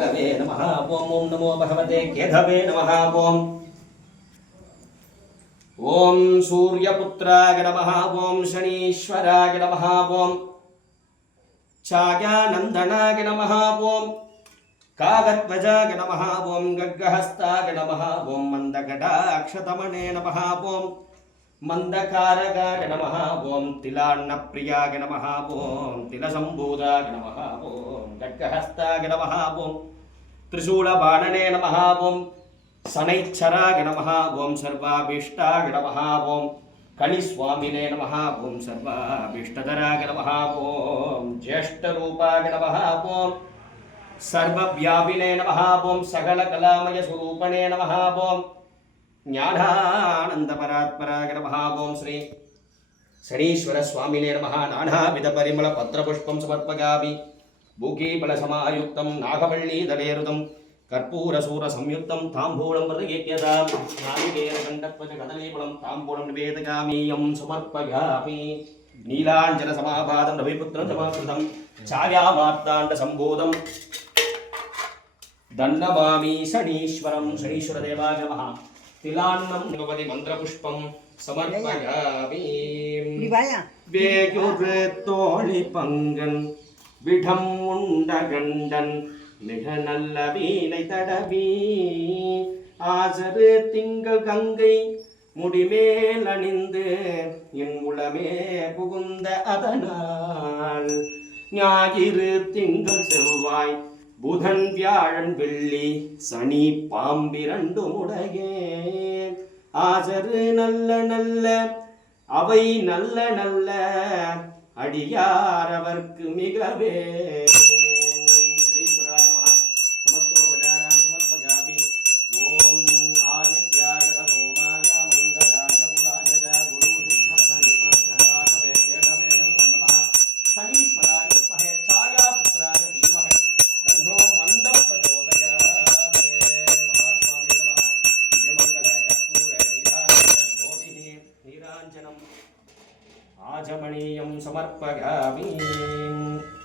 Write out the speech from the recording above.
राघवे नमः ओम नमो भगवते केशवे नमः ओम सूर्यपुत्राय नमः ओम शनीश्वराय नमः ओम छायानंदनाय नमः ओम कागध्वजाय नमः ओम गग्गहस्ताय नमः ओम मंदकटाक्षतमने नमः ओम मंदकारगाय नमः ओम तिलान्नप्रियाय नमः ओम तिलसंभूताय नमः ओम गग्गहस्ताय नमः ओम त्रिशूलबाणने नमः ओम शनैच्छराय नमः ओम सर्वाभीष्टाय नमः ओम कलिस्वामिने नमः ओम सर्वाभीष्टधराय नमः ओम ज्येष्ठरूपाय नमः ओम सर्वव्यापिने नमः ओम सकलकलामय स्वरूपणे नमः ओम ज्ञानानंदपरात्पराय नमः ओम श्री शनीश्वर स्वामिने नमः नानाविध परिमल पत्रपुष्पं समर्पयामि भूकीफलसमायुक्तं नागवल्लीदलेरुदं कर्पूरसूर संयुक्तं ताम्बूलं हृदयेक्यदां नारिकेलकण्ठध्वज कदलीफलं ताम्बूलं निवेदयामि यं समर्पयामि नीलाञ्जनसमाभातं रविपुत्रं समावृतं छायामार्ताण्डसम्भूतं दण्डमामि शनीश्वरं शनीश्वरदेवाय नमः तिलान्नं भगवति मन्त्रपुष्पं समर्पयामि वेयुर्तोळिपङ्गन् विढम् उण्डगण्डन् மிக நல்ல வீணை தடவி ஆசரு திங்கள் கங்கை முடிமேல் அணிந்து என் உளமே புகுந்த அதனால் ஞாயிறு திங்கள் செவ்வாய் புதன் வியாழன் வெள்ளி சனி பாம்பிரண்டு முடையே ஆசரு நல்ல நல்ல அவை நல்ல நல்ல அடியார் அவர்க்கு மிகவே आजमनीयं समर्पयामि।